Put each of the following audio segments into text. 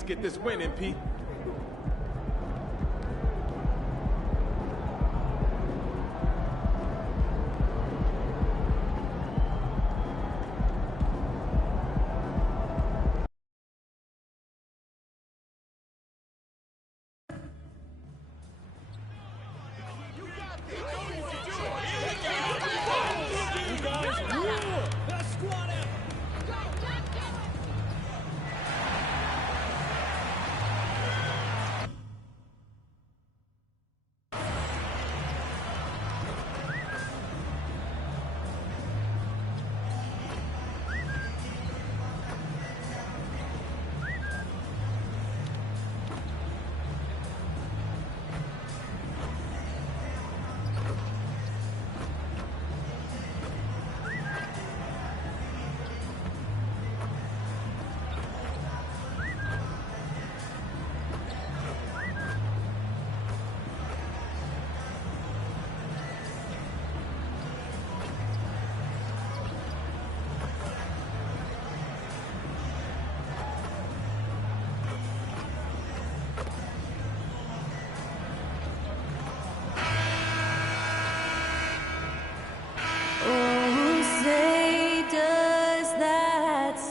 Let's get this win, MP.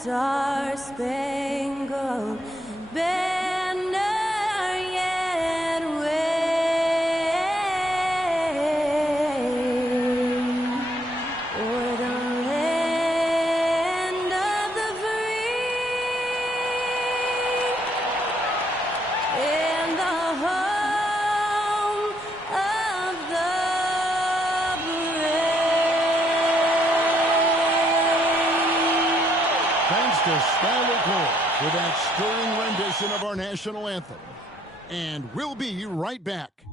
Star-spangled banner yet wave o'er the land of the free and the home of the brave. Thanks to Stanley Cole for that stirring rendition of our national anthem. And we'll be right back.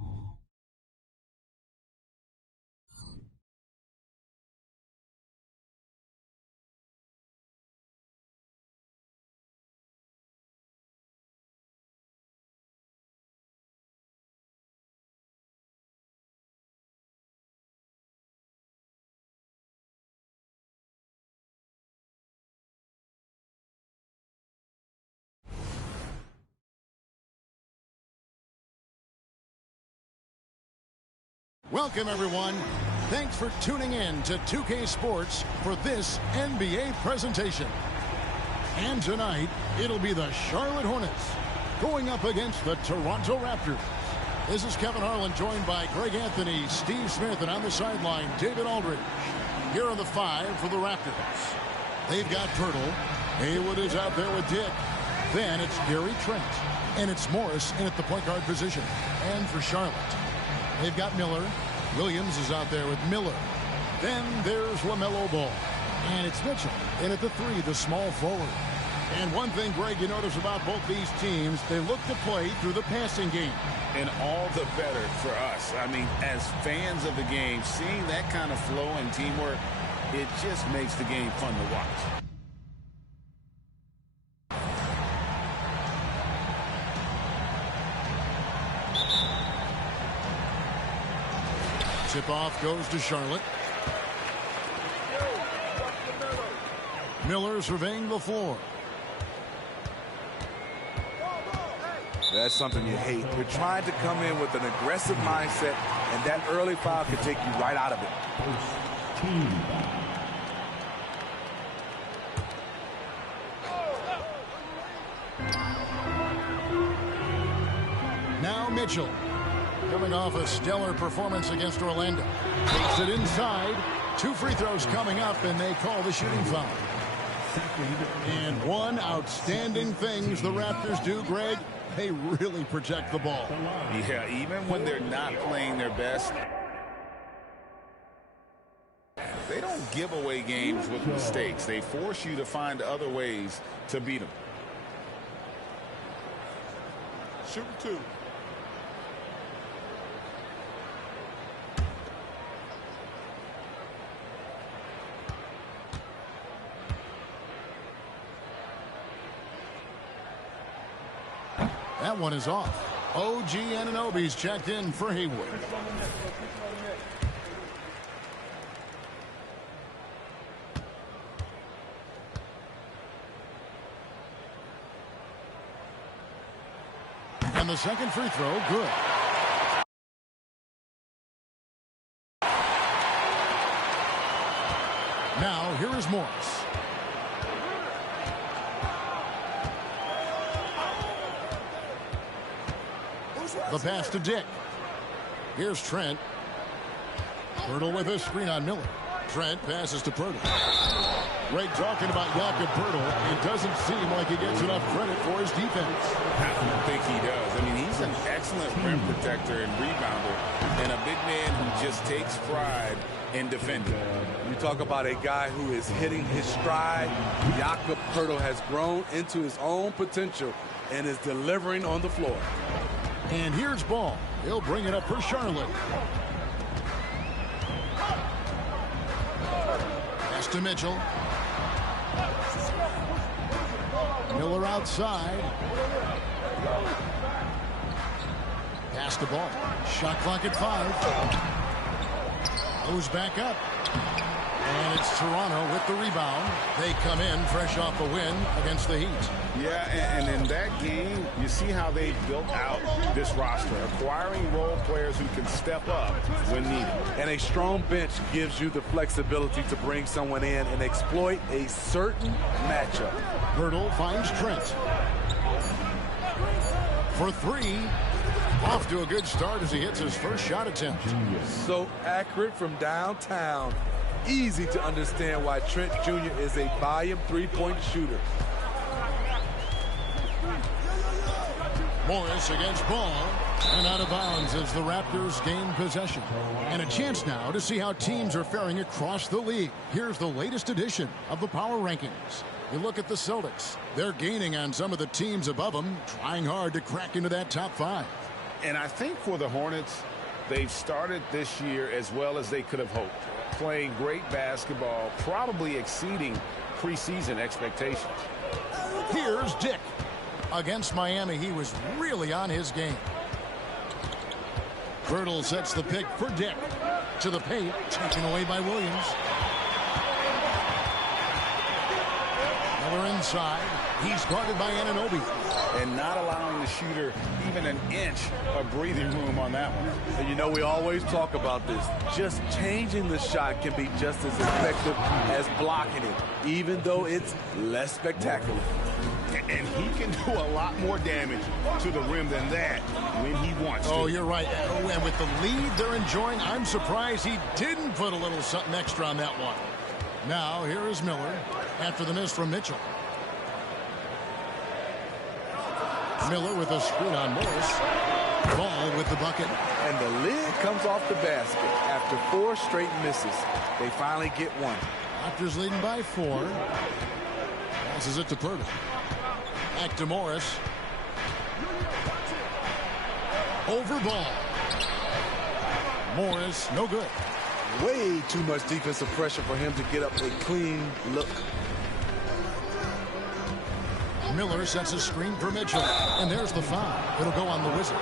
Welcome, everyone. Thanks for tuning in to 2K Sports for this NBA presentation. And tonight, it'll be the Charlotte Hornets going up against the Toronto Raptors. This is Kevin Harlan, joined by Greg Anthony, Steve Smith, and on the sideline, David Aldridge. Here are the five for the Raptors. They've got Pirtle. Haywood is out there with Dick. Then it's Gary Trent. And it's Morris in at the point guard position. And for Charlotte, they've got Miller. Williams is out there with Miller. Then there's LaMelo Ball. And it's Mitchell in at the three, the small forward. And one thing, Greg, you notice about both these teams, they look to play through the passing game. And all the better for us. I mean, as fans of the game, seeing that kind of flow and teamwork, it just makes the game fun to watch. Tip-off goes to Charlotte. Miller surveying the floor. That's something you hate. You're trying to come in with an aggressive mindset, and that early foul can take you right out of it. Now Mitchell, coming off a stellar performance against Orlando. Takes it inside. 2 free throws coming up, and they call the shooting foul. And one outstanding things the Raptors do, Greg, they really protect the ball. Yeah, even when they're not playing their best, they don't give away games with mistakes. They force you to find other ways to beat them. Shoot two. That one is off. OG Anunoby's checked in for Haywood. And the second free throw, good. Now, here is Morris. The pass to Dick. Here's Trent. Pirtle with a screen on Miller. Trent passes to Pirtle. Greg talking about Jakob Pirtle. It doesn't seem like he gets enough credit for his defense. I don't think he does. I mean, he's an excellent rim protector and rebounder, and a big man who just takes pride in defending. You talk about a guy who is hitting his stride. Jakob Pirtle has grown into his own potential and is delivering on the floor. And here's Ball. He'll bring it up for Charlotte. Pass to Mitchell. Miller outside. Pass to Ball. Shot clock at 5. Goes back up. And it's Toronto with the rebound. They come in fresh off a win against the Heat. Yeah, and in that game, you see how they built out this roster, acquiring role players who can step up when needed. And a strong bench gives you the flexibility to bring someone in and exploit a certain matchup. Pirtle finds Trent. For 3. Off to a good start as he hits his first shot attempt. So accurate from downtown. Easy to understand why Trent Jr. is a volume three-point shooter. Morris against Ball. And out of bounds as the Raptors gain possession. And a chance now to see how teams are faring across the league. Here's the latest edition of the Power Rankings. You look at the Celtics. They're gaining on some of the teams above them, trying hard to crack into that top 5. And I think for the Hornets, they've started this year as well as they could have hoped. Playing great basketball, probably exceeding preseason expectations. Here's Dick. Against Miami, he was really on his game. Pirtle sets the pick for Dick. To the paint, taken away by Williams. Miller inside. He's guarded by Anunoby. And not allowing the shooter even an inch of breathing room on that one. And you know, we always talk about this. Just changing the shot can be just as effective as blocking it, even though it's less spectacular. And he can do a lot more damage to the rim than that when he wants to. Oh, you're right. And with the lead they're enjoying, I'm surprised he didn't put a little something extra on that one. Now, here is Miller after the miss from Mitchell. Miller with a screen on Morris. Ball with the bucket. And the lid comes off the basket after 4 straight misses. They finally get one. Raptors leading by 4. Passes it to Pirtle. Back to Morris. Over Ball. Morris, no good. Way too much defensive pressure for him to get up a clean look. Miller sets a screen for Mitchell. And there's the foul. It'll go on the Wizard.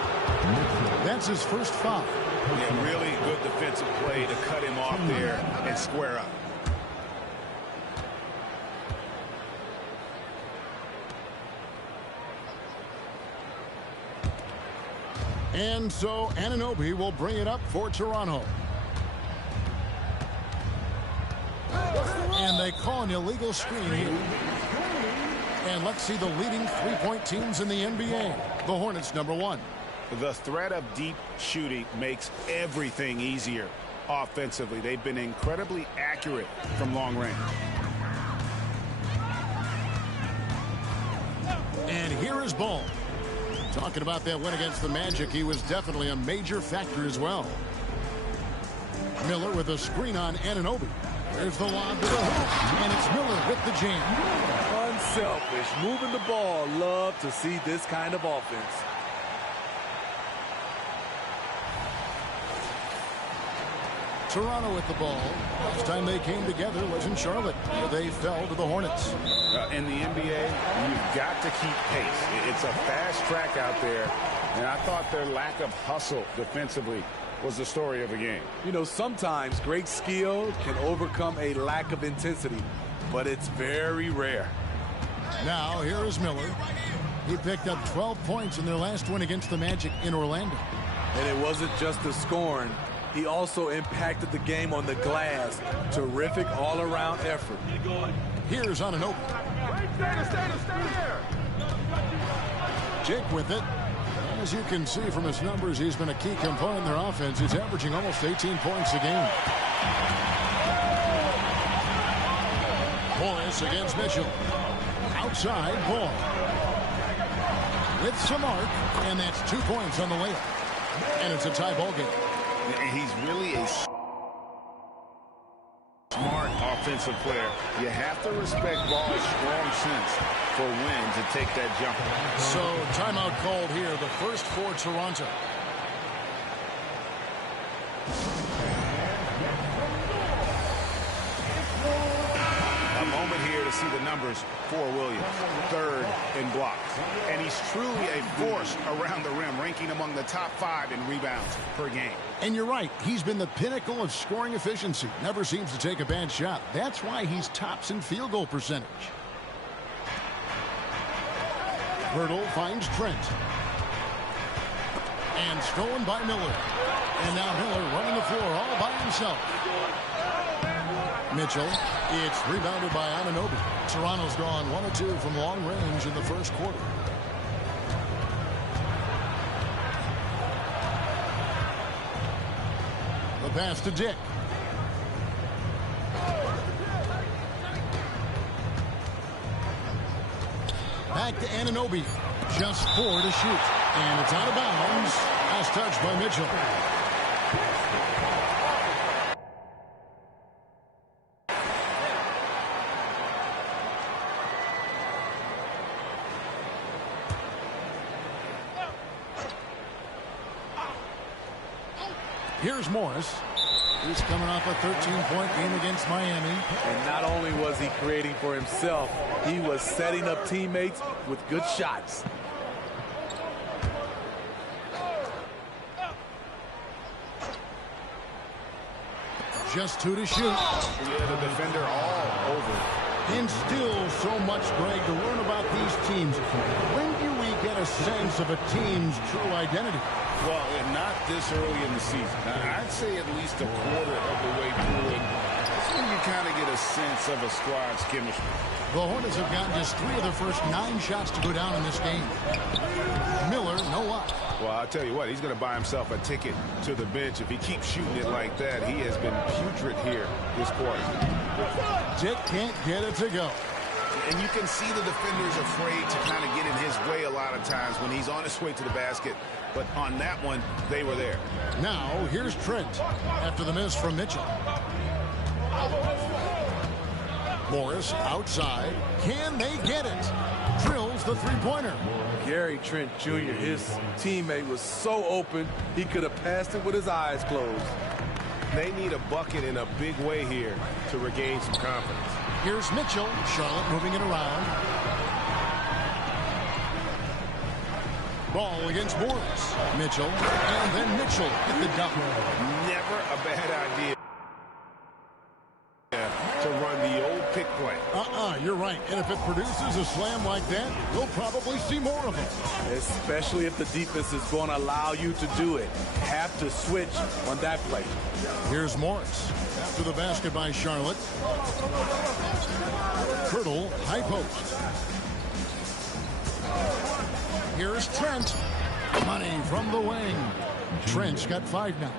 That's his first foul. Yeah, really good defensive play to cut him off there and square up. And so Anunoby will bring it up for Toronto. And they call an illegal screen here. And let's see the leading three-point teams in the NBA. The Hornets, #1. The threat of deep shooting makes everything easier offensively. They've been incredibly accurate from long range. And here is Ball. Talking about that win against the Magic, he was definitely a major factor as well. Miller with a screen on Anunoby. There's the lob to the hoop, and it's Miller with the jam. Unselfish, moving the ball. Love to see this kind of offense. Toronto with the ball. Last time they came together was in Charlotte, where they fell to the Hornets. In the NBA, you've got to keep pace. It's a fast track out there, and I thought their lack of hustle defensively was the story of the game. You know, sometimes great skill can overcome a lack of intensity, but it's very rare. Now, here is Miller. He picked up 12 points in their last win against the Magic in Orlando. And it wasn't just the scoring. He also impacted the game on the glass. Terrific all-around effort. Here's Anunoby. Jake with it. As you can see from his numbers, he's been a key component in their offense. He's averaging almost 18 points a game. Morris against Mitchell. Outside, Ball. With some arc, and that's 2 points on the layup. And it's a tie ball game. He's really a smart offensive player. You have to respect Ball's strong sense for when to take that jumper. So timeout called here, the first for Toronto. A moment here to see the numbers for Williams. Third in blocks. And he's truly a force around the rim, ranking among the top 5 in rebounds per game. And you're right, he's been the pinnacle of scoring efficiency. Never seems to take a bad shot. That's why he's tops in field goal percentage. Hurdle finds Trent. And stolen by Miller. And now Miller running the floor all by himself. Mitchell. It's rebounded by Anunoby. Toronto's gone 1 of 2 from long range in the first quarter. The pass to Dick. Back to Anunoby. Just 4 to shoot. And it's out of bounds. Last touch by Mitchell. Here's Morris. He's coming off a 13-point game against Miami. And not only was he creating for himself, he was setting up teammates with good shots. Just 2 to shoot. Yeah, the defender all over. And still so much, Greg, to learn about these teams. When do we get a sense of a team's true identity? Well, and not this early in the season. Now, I'd say at least a quarter of the way through, and that's when you kind of get a sense of a squad's chemistry. The Hornets have gotten just 3 of their first 9 shots to go down in this game. Miller, no luck. Well, I'll tell you what, he's going to buy himself a ticket to the bench. If he keeps shooting it like that, he has been putrid here this quarter. Dick can't get it to go. And you can see the defenders afraid to kind of get in his way a lot of times when he's on his way to the basket. But on that one, they were there. Now, here's Trent after the miss from Mitchell. Morris outside. Can they get it? Drills the three-pointer. Gary Trent Jr., his teammate, was so open, he could have passed it with his eyes closed. They need a bucket in a big way here to regain some confidence. Here's Mitchell. Charlotte moving it around. Ball against Morris. Mitchell. And then Mitchell at the dunk. Never a bad idea to run the old pick play. You're right. And if it produces a slam like that, you'll probably see more of them. Especially if the defense is going to allow you to do it. Have to switch on that play. Here's Morris. After the basket by Charlotte. Hurdle, high post. Here's Trent. Money from the wing. Trent's got 5 now.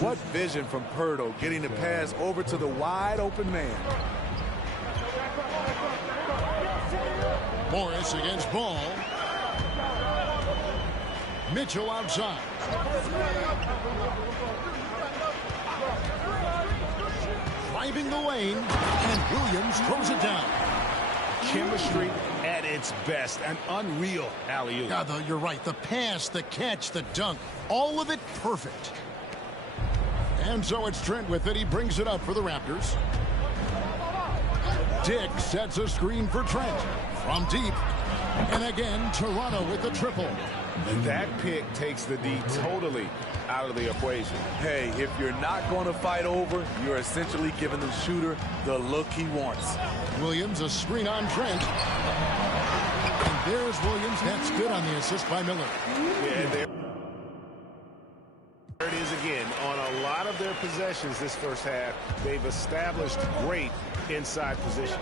What vision from Pirtle, getting the pass over to the wide open man. Morris against Ball. Mitchell outside. Driving the lane, and Williams throws it down. Chemistry at its best. An unreal alley-oop. Yeah, though, you're right. The pass, the catch, the dunk, all of it perfect. And so it's Trent with it. He brings it up for the Raptors. Dick sets a screen for Trent from deep. And again, Toronto with the triple. That pick takes the D totally out of the equation. Hey, if you're not going to fight over, you're essentially giving the shooter the look he wants. Williams, a screen on Trent. And There's Williams. That's good on the assist by Miller. Yeah, there it is again. On a lot of their possessions this first half, they've established great inside position.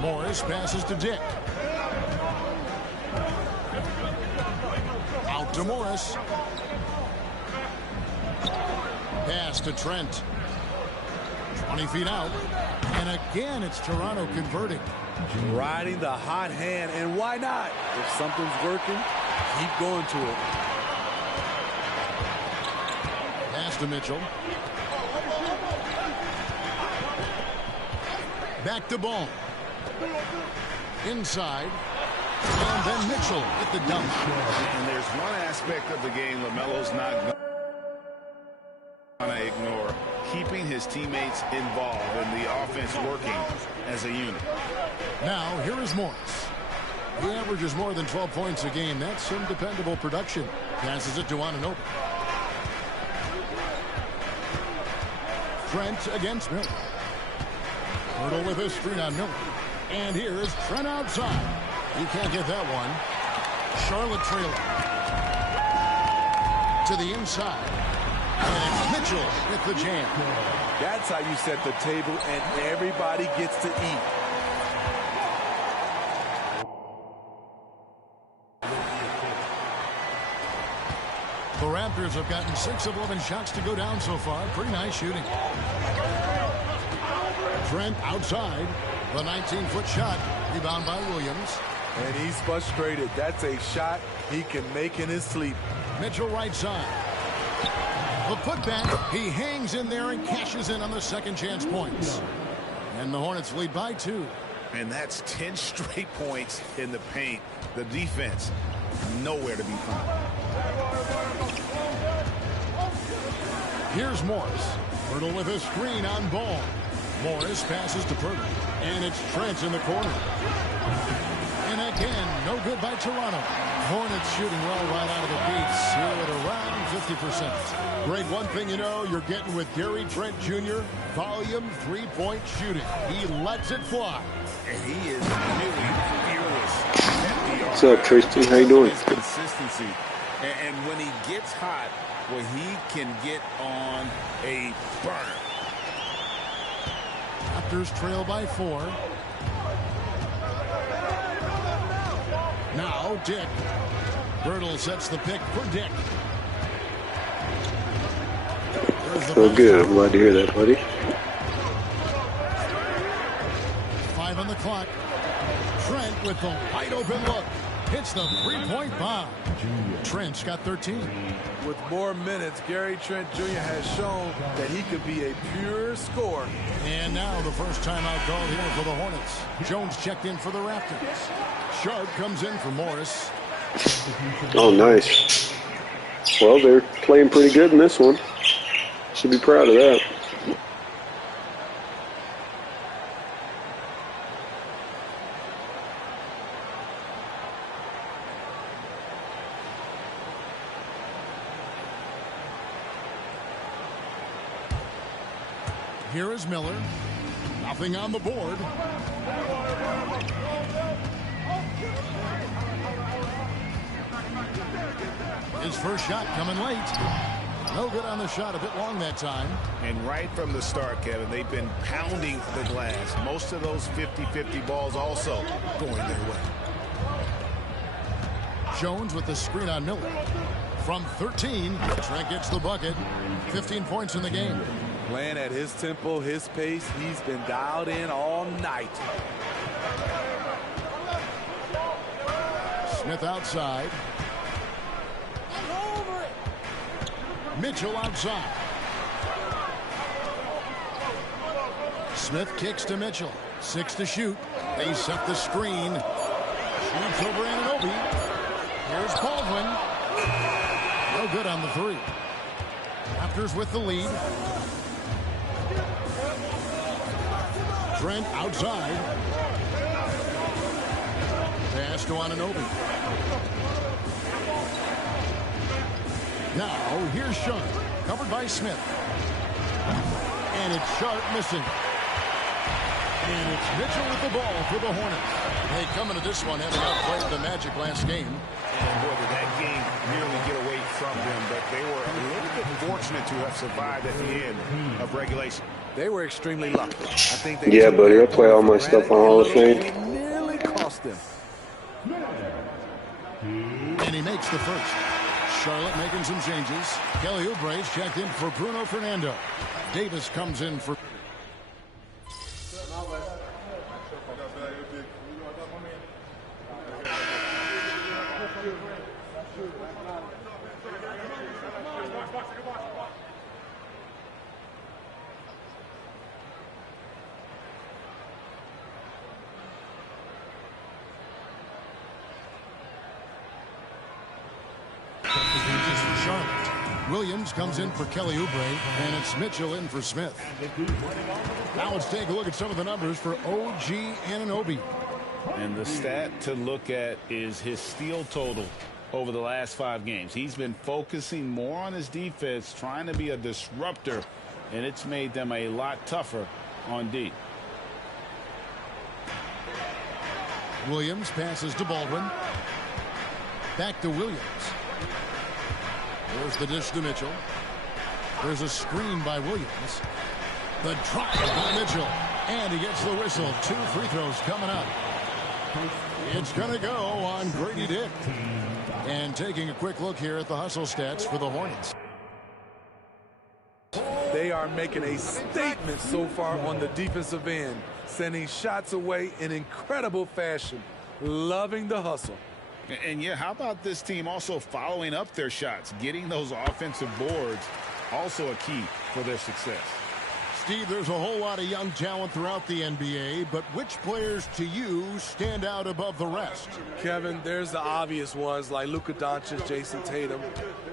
Morris passes to Dick. Out to Morris. Pass to Trent. 20 feet out. And again, it's Toronto converting. Riding the hot hand, and why not? If something's working, keep going to it. Pass to Mitchell. Back to Ball. Inside. And then Mitchell at the dunk. And there's one aspect of the game LaMelo's not going to ignore. Keeping his teammates involved and the offense working as a unit. Now, here is Morris. He averages more than 12 points a game. That's some dependable production. Passes it to Anunoby. Trent against Miller. Hurdle with his screen on Miller. And here's Trent outside. He can't get that one. Charlotte trailing. To the inside. And it's Mitchell with the jam. That's how you set the table, and everybody gets to eat. The Raptors have gotten 6 of 11 shots to go down so far. Pretty nice shooting. Trent outside. The 19-foot shot. Rebound by Williams. And he's frustrated. That's a shot he can make in his sleep. Mitchell right side. The putback. He hangs in there and cashes in on the second chance points. And the Hornets lead by 2. And that's 10 straight points in the paint. The defense, nowhere to be found. Here's Morris. Hurdle with a screen on Ball. Morris passes to Purtle. And it's Trent in the corner. And again, no good by Toronto. Hornets shooting well right out of the gates here at around 50%. Greg, one thing you know, you're getting with Gary Trent Jr., volume three-point shooting. He lets it fly. And he is really fearless. What's up, Tristan? How you doing? His consistency. And when he gets hot, well, he can get on a burner. Raptors trail by 4. Now Dick. Bertle sets the pick for Dick. Oh, good. I'm glad to hear that, buddy. 5 on the clock. Trent with the wide open look. Hits the three-point bomb. Trent's got 13. With more minutes, Gary Trent Jr. has shown that he could be a pure scorer. And now the first timeout called here for the Hornets. Jones checked in for the Raptors. Sharp comes in for Morris. Oh, nice. Well, they're playing pretty good in this one. Should be proud of that. Here is Miller. Nothing on the board. His first shot coming late. No good on the shot, a bit long that time. And right from the start, Kevin, they've been pounding the glass. Most of those 50-50 balls also going their way. Jones with the screen on Miller. From 13, Trent gets the bucket. 15 points in the game. Playing at his tempo, his pace, he's been dialed in all night. Smith outside. Mitchell outside. Smith kicks to Mitchell. 6 to shoot. They set the screen. Shoots over Anunoby. Here's Baldwin. No good on the 3. Raptors with the lead. Trent outside. Pass to Anunoby. Now, here's Sharp. Covered by Smith. And it's Sharp missing. And it's Mitchell with the ball for the Hornets. They come into this one having outplayed the Magic last game. And boy, did that game nearly get away from them, but they were a little bit fortunate to have survived at the end of regulation. They were extremely lucky. I think they Yeah, buddy, I play all my stuff on Hall of Fame. It nearly cost them. And he makes the first. Charlotte making some changes. Kelly Oubre's checked in for Bruno Fernando. Davis comes in for... Charlotte. Williams comes in for Kelly Oubre, and it's Mitchell in for Smith. Now let's take a look at some of the numbers for OG Anunoby. And the stat to look at is his steal total over the last 5 games. He's been focusing more on his defense, trying to be a disruptor, and it's made them a lot tougher on D. Williams passes to Baldwin. Back to Williams. There's the dish to Mitchell. There's a screen by Williams. The drive by Mitchell. And he gets the whistle. 2 free throws coming up. It's going to go on Grady Dick. And taking a quick look here at the hustle stats for the Hornets. They are making a statement so far on the defensive end, sending shots away in incredible fashion. Loving the hustle. And yeah, how about this team also following up their shots, getting those offensive boards, also a key for their success. Steve, there's a whole lot of young talent throughout the NBA, but which players to you stand out above the rest? Kevin, there's the obvious ones like Luka Doncic, Jason Tatum,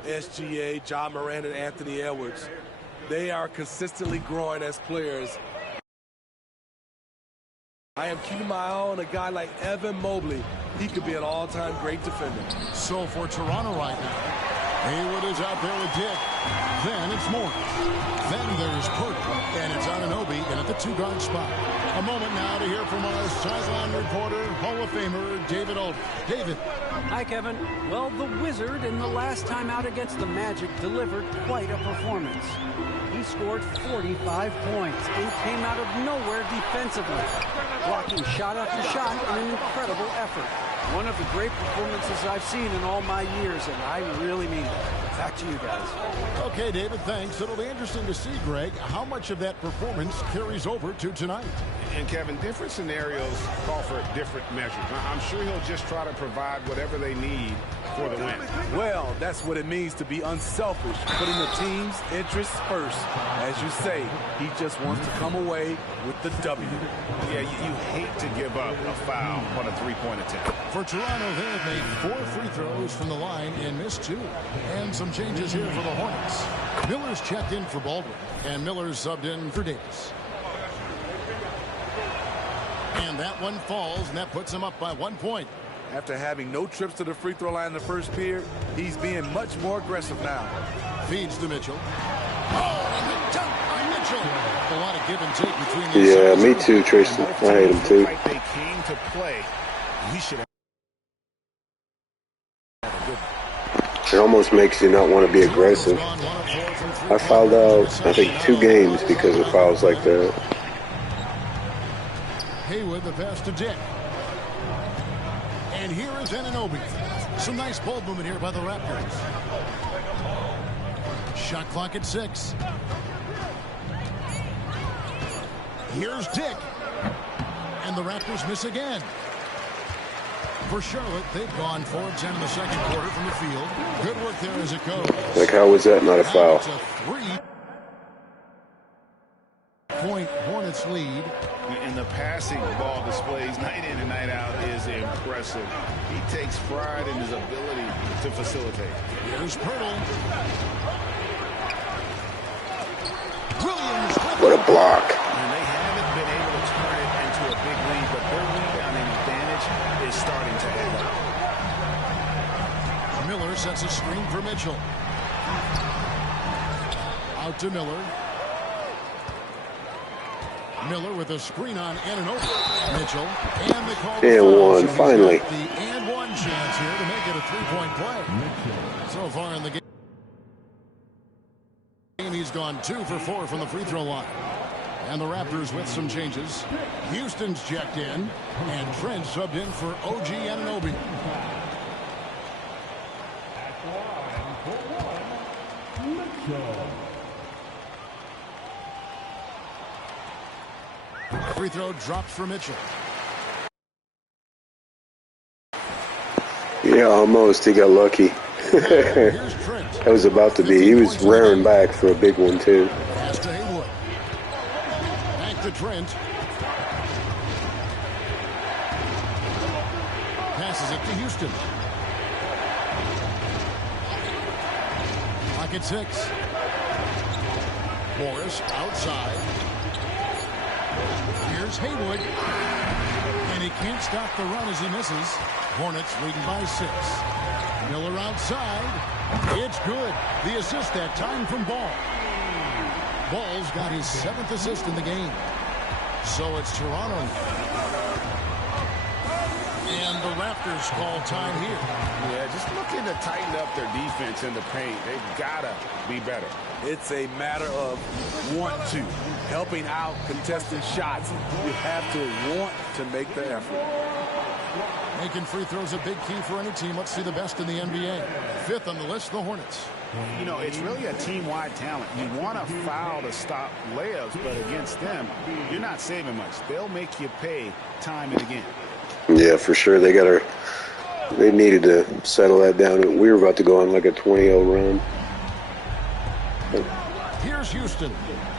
SGA, John Morant, and Anthony Edwards. They are consistently growing as players. I am keeping my eye on a guy like Evan Mobley. He could be an all-time great defender. So for Toronto right now, Hayward is out there with Dick. Then it's Moore. Then there's Purtle. And it's Anunoby in at the 2-guard spot. A moment now to hear from our sideline reporter, Hall of Famer David Aldridge. David. Hi, Kevin. Well, the Wizard in the last time out against the Magic delivered quite a performance. He scored 45 points and came out of nowhere defensively, blocking shot after shot in an incredible effort. One of the great performances I've seen in all my years, and I really mean it. Back to you guys. Okay, David, thanks. It'll be interesting to see, Greg, how much of that performance carries over to tonight. And Kevin, different scenarios call for different measures. I'm sure he'll just try to provide whatever they need for the win. Well, that's what it means to be unselfish, putting the team's interests first. As you say, he just wants to come away with the W. Yeah, you hate to give up a foul on a 3-point attempt. For Toronto, they have made 4 free throws from the line and missed 2. And some changes here for the Hornets. Miller's checked in for Baldwin, and Miller's subbed in for Davis. And that one falls, and that puts him up by 1 point. After having no trips to the free throw line in the first period, he's being much more aggressive now. Feeds to Mitchell. Oh, and the dunk by Mitchell. A lot of give and take between these. Yeah, me too, Tristan. I hate him too. Like they came to play. We should have. It almost makes you not want to be aggressive. I fouled out, I think, 2 games because of fouls like that. Hayward, the pass to Dick. And here is Anunoby. Some nice ball movement here by the Raptors. Shot clock at 6. Here's Dick. And the Raptors miss again. For Charlotte, they've gone 4-10 in the second quarter from the field. Good work there as it goes. Like, how was that not a foul? It's a 3-point Hornets lead. And the passing ball displays night in and night out is impressive. He takes pride in his ability to facilitate. Here's Purtle. Williams. What a block. And they haven't been able to turn it into a big lead, but their rebounding advantage is starting to add up. Miller sets a screen for Mitchell. Out to Miller. Miller with a screen on Anunoby. Mitchell. And the call. And one, so finally. the and one chance here to make it a three-point play. So far in the game, he's gone 2 for 4 from the free throw line. And the Raptors with some changes. Houston's checked in, and Trent subbed in for OG Anunoby. Free throw drops for Mitchell. Yeah, almost. He got lucky. Here's Trent. That was about to be. He was raring back for a big one, too. Pass to Haywood. Back to Trent. Passes it to Houston. Pocket 6. Morris outside. Here's Haywood. And he can't stop the run as he misses. Hornets leading by 6. Miller outside. It's good. The assist that time from Ball. Ball's got his 7th assist in the game. So it's Toronto. And the Raptors call time here. Yeah, just looking to tighten up their defense in the paint. They've got to be better. It's a matter of want to. Helping out contested shots. You have to want to make the effort. Making free throws a big key for any team. Let's see the best in the NBA. 5th on the list, the Hornets. You know, it's really a team-wide talent. You want to foul to stop layups, but against them, you're not saving much. They'll make you pay time and again. Yeah, for sure. They needed to settle that down. We were about to go on like a 20-0 run. Here's Houston.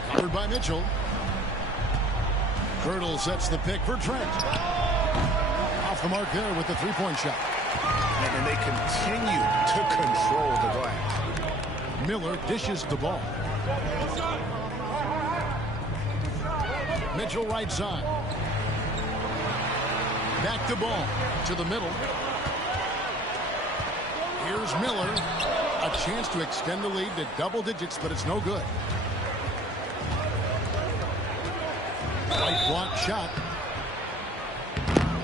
Covered by Mitchell. Hurdle sets the pick for Trent. Off the mark there with the three-point shot. And then they continue to control the glass. Miller dishes the ball. Mitchell right side. Back to Ball to the middle. Here's Miller. A chance to extend the lead to double digits, but it's no good. White block shot.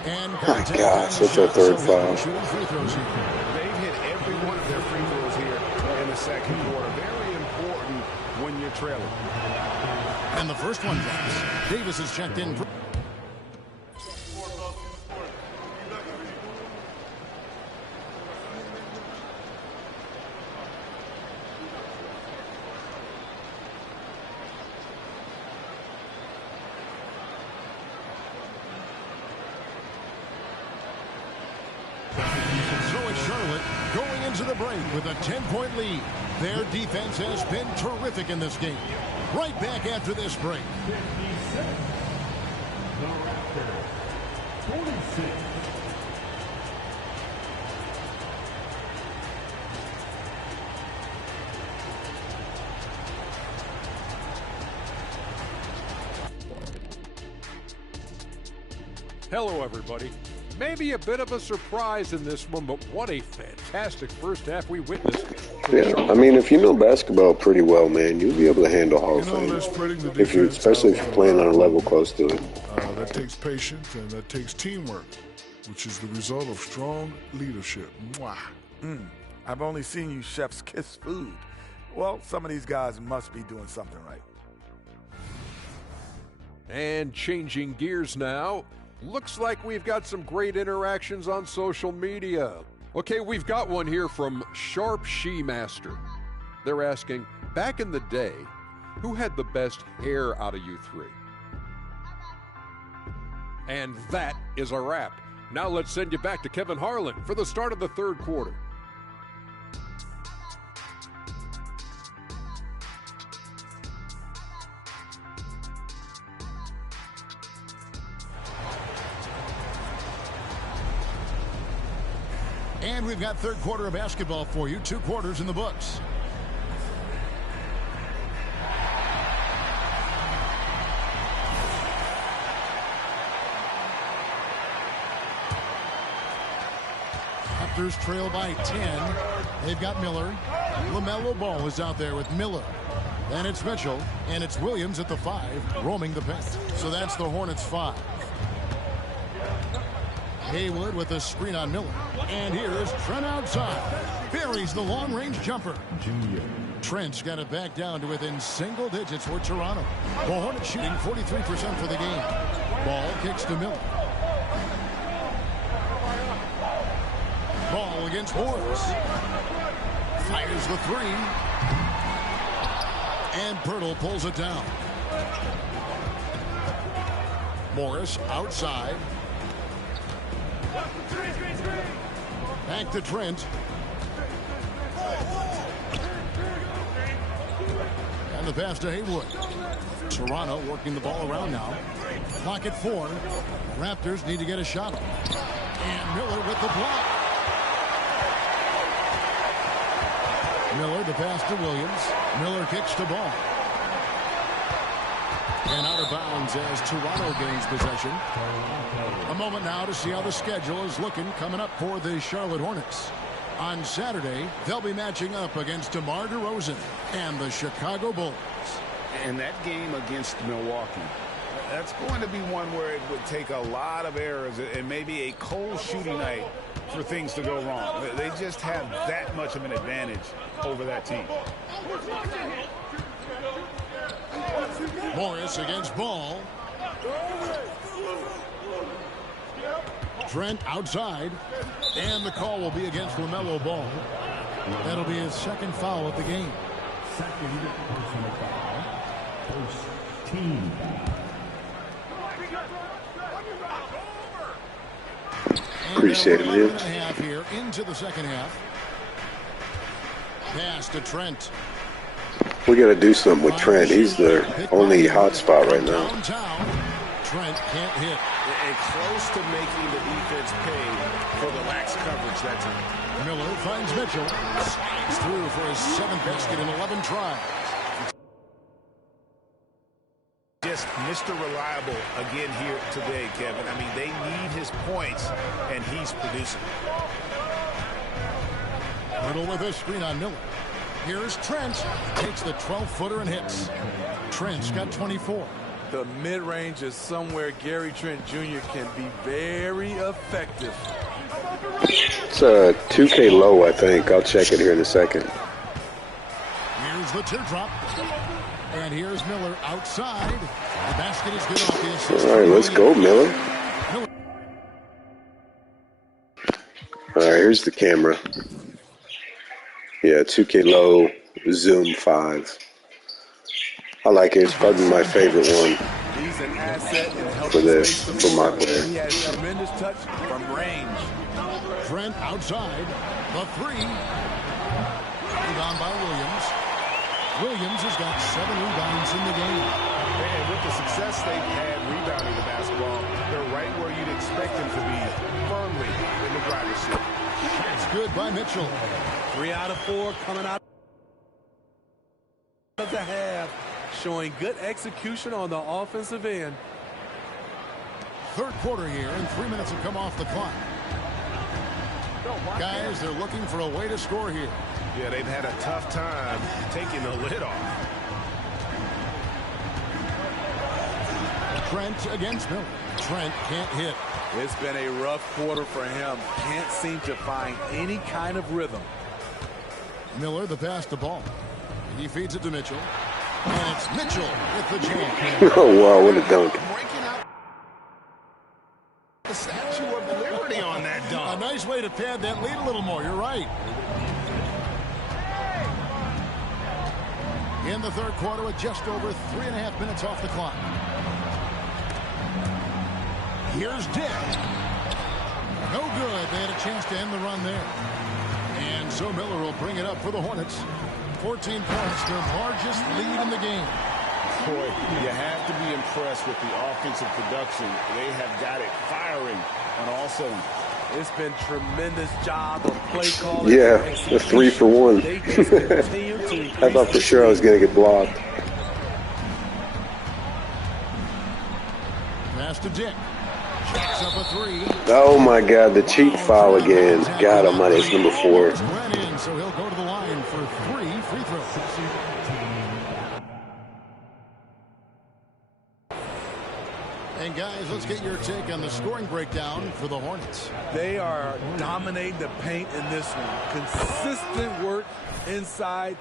And My gosh, that's our third foul. They've hit every one of their free throws here in the second quarter. Very important when you're trailing. And the first one drops. Davis is checked in. The break with a 10-point lead. Their defense has been terrific in this game. Right back after this break. Hello, everybody. Maybe a bit of a surprise in this one, but what a fantastic first half we witnessed. Yeah, I mean, if you know basketball pretty well, man, you'll be able to handle Hall of Fame. Especially if you're playing on a level close to it. That takes patience and that takes teamwork, which is the result of strong leadership. Mwah. I've only seen you chefs kiss food. Well, some of these guys must be doing something right. And changing gears now. Looks like we've got some great interactions on social media. Okay, we've got one here from Sharp She Master. They're asking, back in the day, who had the best hair out of you three? And that is a wrap. Now let's send you back to Kevin Harlan for the start of the third quarter. And we've got third quarter of basketball for you. 2 quarters in the books. Raptors trail by 10. They've got Miller. LaMelo Ball is out there with Miller. And it's Mitchell, and it's Williams at the 5, roaming the paint. So that's the Hornets 5. Haywood with a screen on Miller. And here's Trent outside. Buries the long-range jumper. Trent's got it back down to within single digits for Toronto. The Hornets shooting 43% for the game. Ball kicks to Miller. Ball against Morris. Fires the 3. And Pirtle pulls it down. Morris outside. Back to Trent. And the pass to Haywood. Toronto working the ball around now. Clock at 4. Raptors need to get a shot up. And Miller with the block. Miller, the pass to Williams. Miller kicks to Ball. And out of bounds as Toronto gains possession. A moment now to see how the schedule is looking coming up for the Charlotte Hornets. On Saturday, they'll be matching up against DeMar DeRozan and the Chicago Bulls. And that game against Milwaukee, that's going to be one where it would take a lot of errors and maybe a cold shooting night for things to go wrong. They just have that much of an advantage over that team. Morris against Ball. Trent outside. And the call will be against LaMelo Ball. That'll be his second foul of the game. Second personal foul. First team foul. Appreciate it, man. Half here into the second half. Pass to Trent. We got to do something with Trent. He's the only hot spot right now. Downtown. Trent can't hit. And close to making the defense pay for the lax coverage that time. Miller finds Mitchell. Slides through for his 7th basket in 11 tries. Just Mr. Reliable again here today, Kevin. I mean, they need his points, and he's producing. Little with a screen on Miller. Here's Trent. Takes the 12-footer and hits. Trent's got 24. The mid-range is somewhere Gary Trent Jr. can be very effective. It's a 2K low, I think. I'll check it here in a second. Here's the teardrop. And here's Miller outside. The basket is good off the assist. All right, let's go, Miller. All right, here's the camera. Yeah, 2K low, zoom 5. I like it. It's probably my favorite one He's an asset in for this, for my player. He has tremendous touch from range. Trent outside. The 3. Rebound by Williams. Williams has got 7 rebounds in the game. And with the success they've had rebounding the basketball, they're right where you'd expect them to be, firmly in the driver's seat. It's good by Mitchell. 3 out of 4 coming out of the half, showing good execution on the offensive end. Third quarter here, and 3 minutes have come off the clock. Guys, they're looking for a way to score here. Yeah, they've had a tough time taking the lid off. Trent against Miller. Trent can't hit. It's been a rough quarter for him. Can't seem to find any kind of rhythm. Miller, the pass to Ball. He feeds it to Mitchell. And it's Mitchell with the jam. Oh, wow, what a dunk. Breaking out the Statue of Liberty on that dunk. A nice way to pad that lead a little more. You're right. In the third quarter with just over 3.5 minutes off the clock. Here's Dick. No good. They had a chance to end the run there. And so Miller will bring it up for the Hornets. 14 points, their largest lead in the game. Boy, you have to be impressed with the offensive production. They have got it firing on all cylinders. It's been tremendous job of play calling. Yeah, a 3 for 1. I thought for sure I was going to get blocked. Pass to Dick. Jacks up a 3. Oh, my God, the cheat foul again. God almighty, it's number 4. So he'll go to the line for 3 free throws. And guys, let's get your take on the scoring breakdown for the Hornets. They are dominating the paint in this one. Consistent work inside.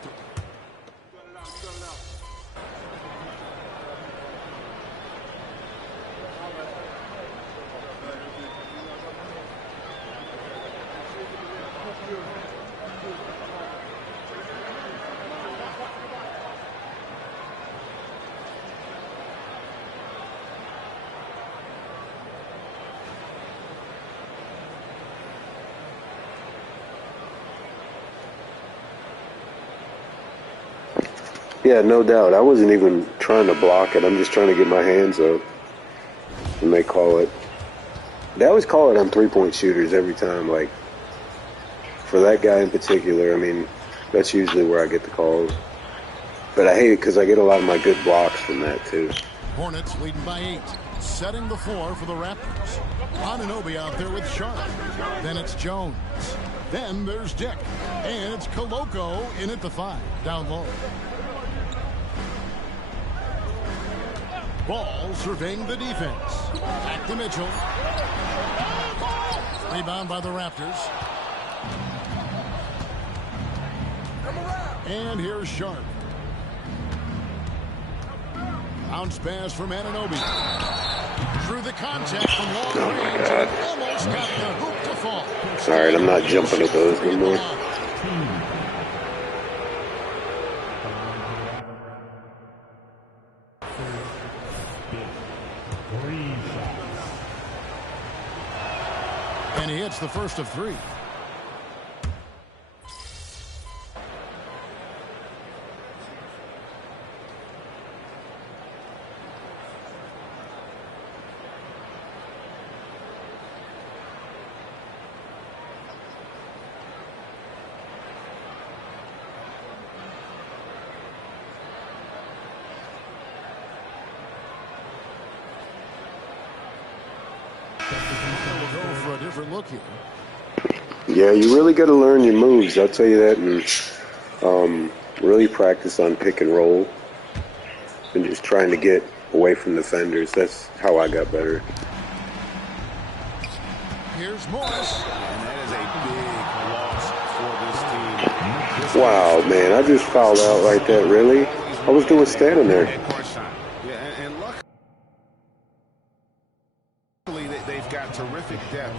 Yeah, no doubt. I wasn't even trying to block it. I'm just trying to get my hands up. And they call it. They always call it on three-point shooters every time. Like, for that guy in particular, I mean, that's usually where I get the calls. But I hate it because I get a lot of my good blocks from that, too. Hornets leading by 8. Setting the floor for the Raptors. Anunoby out there with Sharp. Then it's Jones. Then there's Dick. And it's Koloko in at the 5. Down low. Ball surveying the defense. Back to Mitchell. Rebound by the Raptors. And here's Sharp. Bounce pass from Anunoby. Through the contact from long range. And almost got the hoop to fall. All right, I'm not jumping at those anymore. And he hits the first of 3. We'll go for a different look here. Yeah, you really got to learn your moves. I'll tell you that, and really practice on pick and roll and just trying to get away from defenders. That's how I got better. Here's Morris. And that is a big loss for this team. Wow, man, I just fouled out like that. Really? I was doing standing there. Yeah, and luckily they've got terrific depth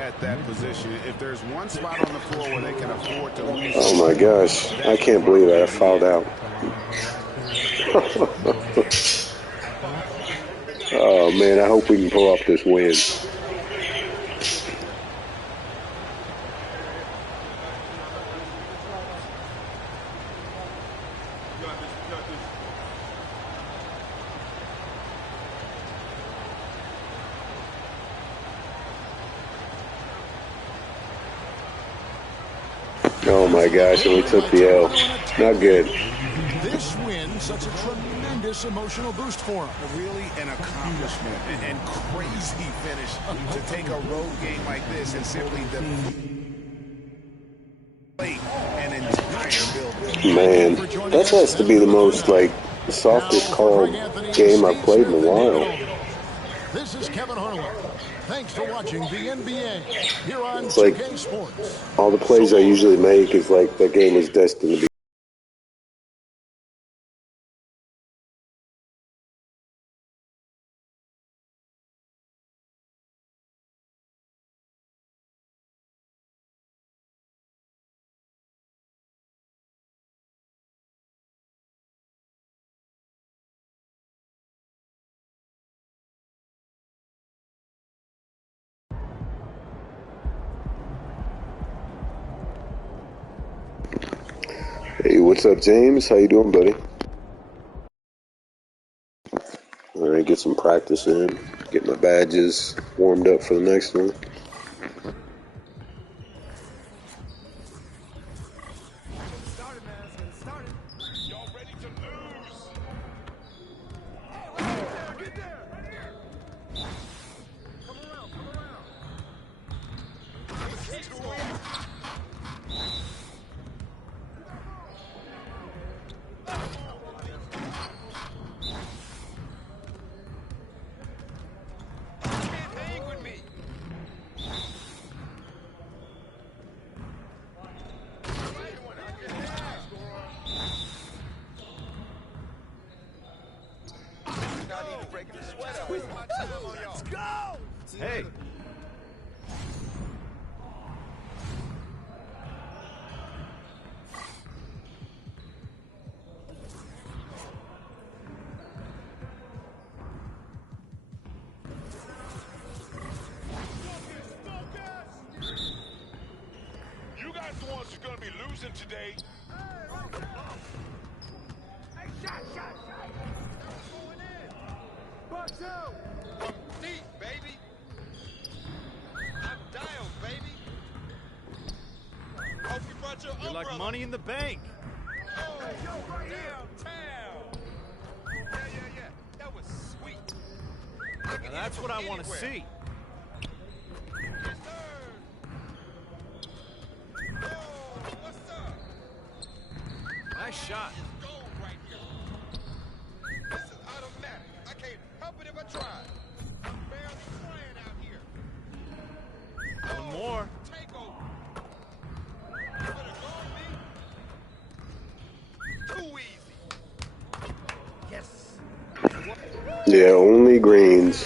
at that position. If there's one spot on the floor where they can afford to lose. Oh my gosh, I can't believe that I fouled out. Oh man, I hope we can pull off this win. Oh my gosh, and we took the L. Not good. This win, such a tremendous emotional boost for him. Really an accomplishment and crazy finish to take a road game like this and simply deflate an entire building. Man, that has to be the most, like, softest called game I've played in a while. This is Kevin Harlan. Thanks for watching the NBA here on It's like 2K Sports. all the plays I usually make is like the game is destined to be. Hey, what's up, James? How you doing, buddy? All right, get some practice in. Get my badges warmed up for the next one. Let's go! Hey. You guys the ones who's gonna be losing today. Hey, shot! Going in. Box out. From deep, baby. I'm dialed, baby. Hope you brought your You're like umbrella. money in the bank. Oh, hey, yo, right downtown. Yeah. That was sweet. Now that's what I want to see. Yes, sir. Oh, what's up? Nice shot. It's gold right here. This is automatic. I can't help it if I try. I'm barely trying out here. One more. Take over. You better guard me. Too easy. Yes. Yeah, only greens.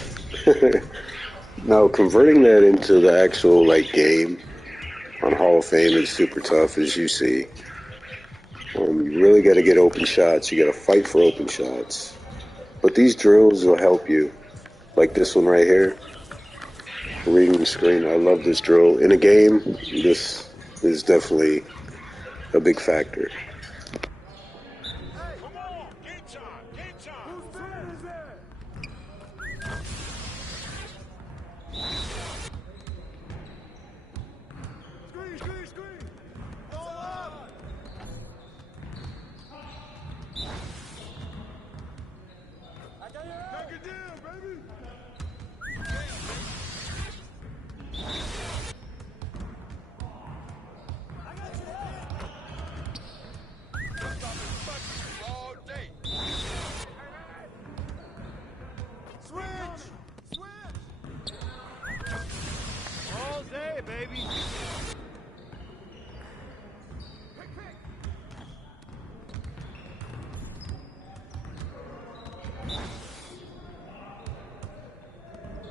Now, converting that into the actual game on Hall of Fame is super tough, as you see. You really got to get open shots. You got to fight for open shots. But these drills will help you. Like this one right here. Reading the screen. I love this drill. In a game, this is definitely a big factor. Come on. Game time. Whose bad is that? Screen. All up. I got you. Take it down, baby. I got you. All day. Switch. All day, baby.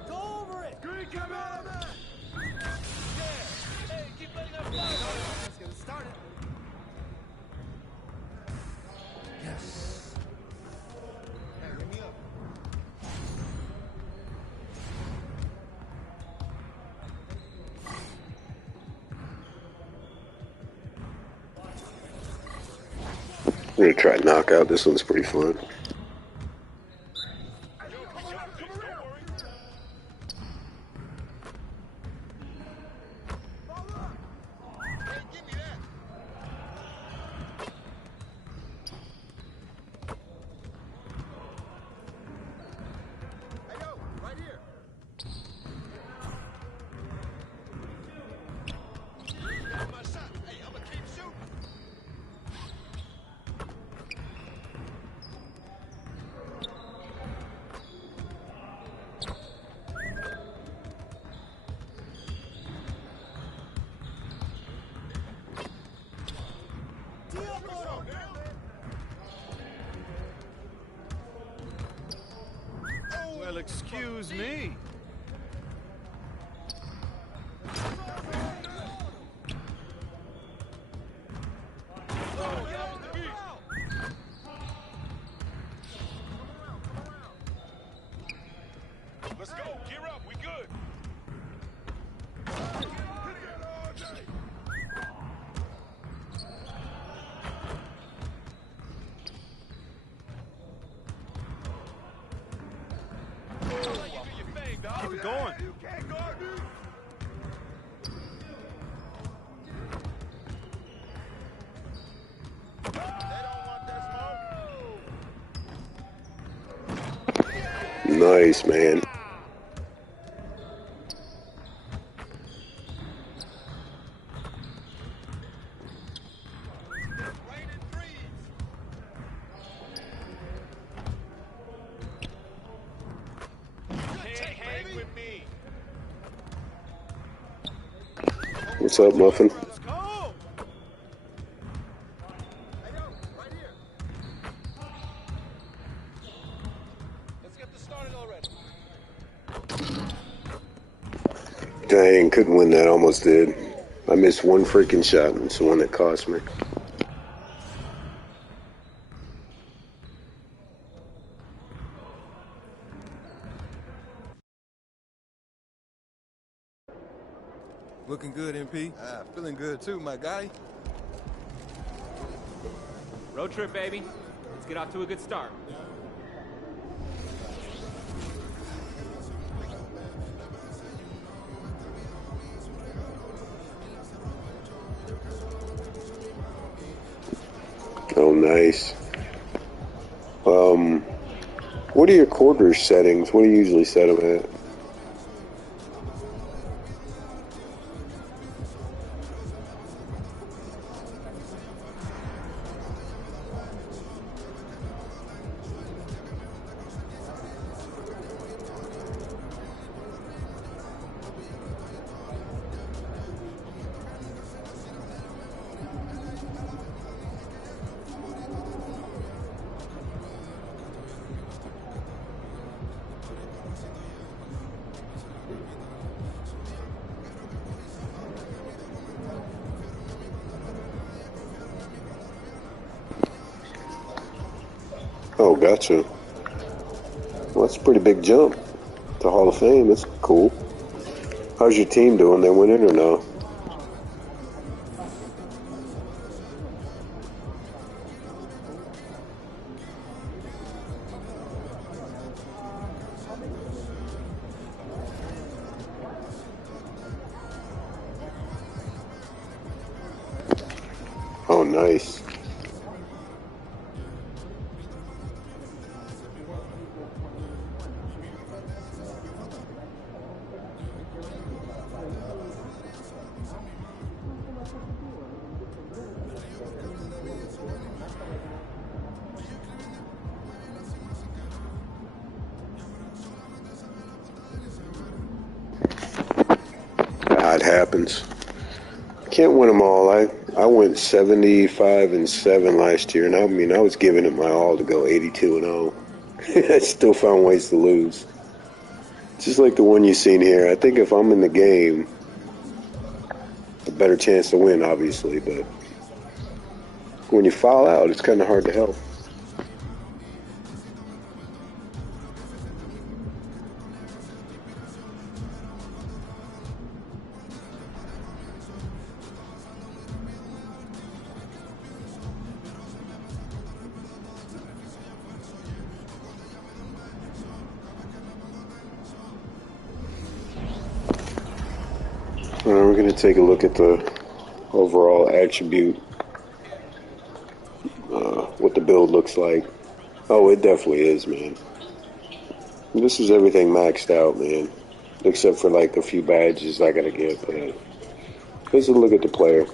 Go over it. Green, come out of that. Yeah. Hey, keep letting that fly. Let's get it started. Yes. Hey, ring me up. I'm going to try knockout. This one's pretty fun. Well, excuse me. Let's go. Gear up. We good. Keep it going. You can't guard me. They don't want that smoke. Nice, man. What's up, Muffin? Let's go. Hey, yo, right here. Let's get the Dang, couldn't win that. Almost did. I missed one freaking shot, and it's the one that cost me. Looking good, MP. Feeling good too, my guy. Road trip, baby. Let's get off to a good start. Oh, nice. What are your quarter settings? What do you usually set them at? Oh, gotcha. Well, that's a pretty big jump to Hall of Fame. That's cool. How's your team doing? They winning or no? Oh, nice. It happens. Can't win them all. I went 75-7 last year, and I mean I was giving it my all to go 82-0. I still found ways to lose. Just like the one you seen here. I think if I'm in the game, a better chance to win, obviously. But when you foul out, it's kind of hard to help. We're going to take a look at the overall attribute, what the build looks like. Oh, it definitely is, man. This is everything maxed out, man, except for like a few badges I got to get. But let's look at the player.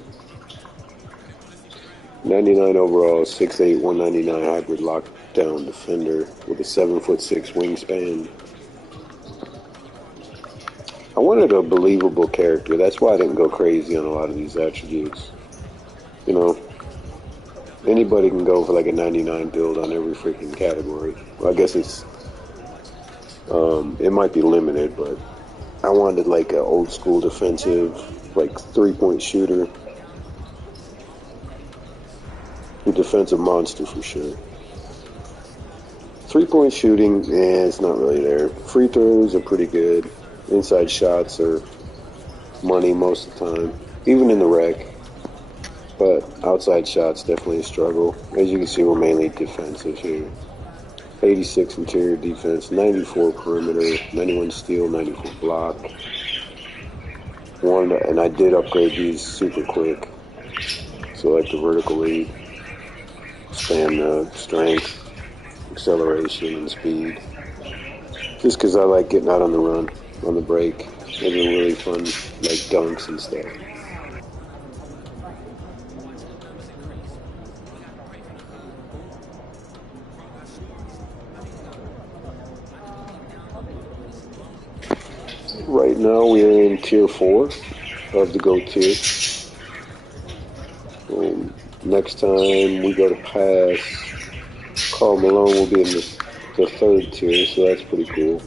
99 overall, 6'8", 199 hybrid lockdown defender with a 7'6" wingspan. I wanted a believable character. That's why I didn't go crazy on a lot of these attributes. You know, anybody can go for like a 99 build on every freaking category. Well, I guess it might be limited, but I wanted like an old school defensive, like 3-point shooter. A defensive monster for sure. 3-point shooting, it's not really there. Free throws are pretty good. Inside shots are money most of the time, even in the rec. But outside shots definitely a struggle. As you can see, we're mainly defensive here. 86 interior defense, 94 perimeter, 91 steal, 94 block. And I did upgrade these super quick. So like the vertical lead, stamina, strength, acceleration, and speed. Just because I like getting out on the run. On the break, having really fun like dunks and stuff. Right now we are in tier 4 of the GOAT tier. Next time we go to pass, Karl Malone will be in the the third tier, so that's pretty cool.